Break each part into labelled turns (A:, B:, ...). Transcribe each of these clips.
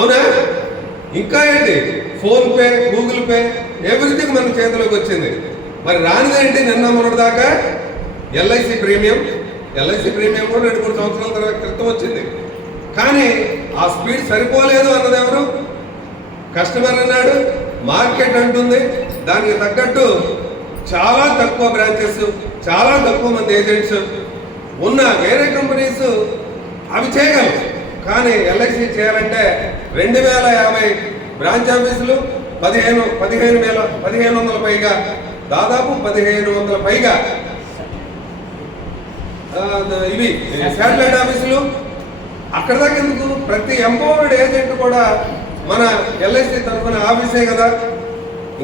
A: అవునా? ఇంకా ఏంటి? PhonePe Google Pay everything మన చేతిలోకి వచ్చింది. మరి రానిదేంటి నిన్న మొన్నటి దాకా? ఎల్ఐసి ప్రీమియం ఎల్ఐసి ప్రీమియం కూడా రెండు మూడు సంవత్సరాల తర్వాత క్రితం వచ్చింది. కానీ ఆ స్పీడ్ సరిపోలేదు అన్నది ఎవరు? కస్టమర్ అన్నాడు. మార్కెట్ అంటుంది. దానికి తగ్గట్టు చాలా తక్కువ బ్రాంచెస్ చాలా తక్కువ మంది ఏజెంట్స్ ఉన్న వేరే కంపెనీస్ అవి చేయగలవు. కానీ ఎల్ఐసి చేయాలంటే రెండు వేల యాభై బ్రాంచ్ ఆఫీసులు పదిహేను పదిహేను వేల పదిహేను వందల పైగా. దాదాపు పదిహేను వందల పైగా. ఇవి శాటిలైట్ ఆఫీసులు. అక్కడ దాకా ఎందుకు? ప్రతి ఎంపవర్డ్ ఏజెంట్ కూడా మన ఎల్ఐసి తరఫున ఆఫీసే కదా.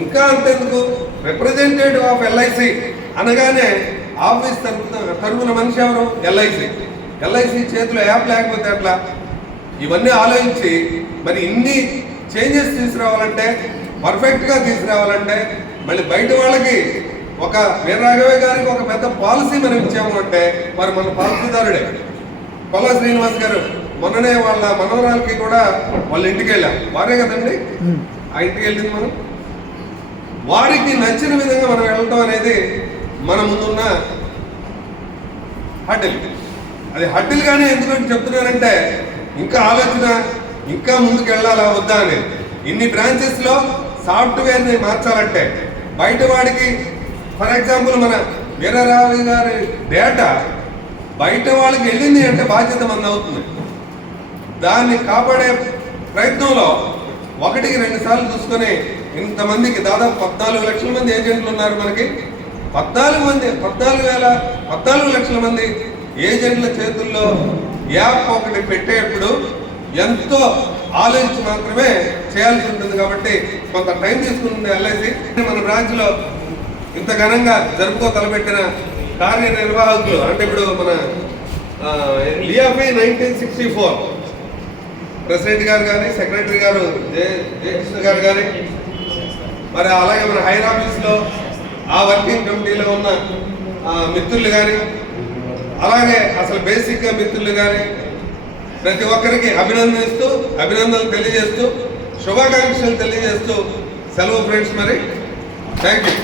A: ఇంకా అంతెందుకు? రిప్రజెంటేటివ్ ఆఫ్ ఎల్ఐసి అనగానే ఆఫీస్ తరఫున తరఫున మనిషి ఎవరు? ఎల్ఐసి ఎల్ఐసి చేతిలో యాప్ లేకపోతే అట్లా ఇవన్నీ ఆలోచించి మరి ఇన్ని చేంజెస్ తీసుకురావాలంటే పర్ఫెక్ట్గా తీసుకురావాలంటే మళ్ళీ బయట వాళ్ళకి ఒక వీరరాఘవయ్య గారికి ఒక పెద్ద పాలసీ మనం ఇచ్చాము అంటే మరి మన పాలసీదారుడే. కొల్ల శ్రీనివాస్ గారు మొన్ననే వాళ్ళ మనవరాలకి కూడా వాళ్ళ ఇంటికి వెళ్ళాం. వారే కదండి? ఆ ఇంటికి వెళ్ళింది మనం. వారికి నచ్చిన విధంగా మనం వెళ్ళటం అనేది మన ముందున్న హడ్డిల్. అది హడ్డిల్ కానీ ఎందుకంటే చెప్తున్నానంటే ఇంకా ఆలోచన ఇంకా ముందుకు వెళ్ళాలా వద్దా అని ఇన్ని బ్రాంచెస్లో సాఫ్ట్వేర్ని మార్చాలంటే బయట వాడికి ఫర్ ఎగ్జాంపుల్ మన వీరరావు గారి డేటా బయట వాళ్ళకి వెళ్ళింది అంటే బాధ్యత మంది అవుతుంది. దాన్ని కాపాడే ప్రయత్నంలో ఒకటికి రెండు సార్లు చూసుకొని ఇంతమందికి దాదాపు పద్నాలుగు లక్షల మంది ఏజెంట్లు ఉన్నారు మనకి. పద్నాలుగు మంది పద్నాలుగు వేల పద్నాలుగు లక్షల మంది ఏజెంట్ల చేతుల్లో యాప్ ఒకటి పెట్టేప్పుడు ఎంతో ఆలోచించి మాత్రమే చేయాల్సి ఉంటుంది కాబట్టి కొంత టైం తీసుకుంటుంది ఎల్ఐసి మన బ్రాంచ్లో ఇంత ఘనంగా జరుపుకో తలపెట్టిన కార్యనిర్వాహకులు అంటే ఇప్పుడు మన LIAFI nineteen sixty four president గారు కానీ సెక్రటరీ గారు జయ జయకృష్ణ గారు కానీ మరి అలాగే మన హైర్ ఆఫీస్లో ఆ వర్కింగ్ కమిటీలో ఉన్న మిత్రులు కానీ అలాగే అసలు బేసిక్గా మిత్రులు కానీ ప్రతి ఒక్కరికి అభినందిస్తూ అభినందనలు తెలియజేస్తూ శుభాకాంక్షలు తెలియజేస్తూ సెలవు ఫ్రెండ్స్ మరి. Thank you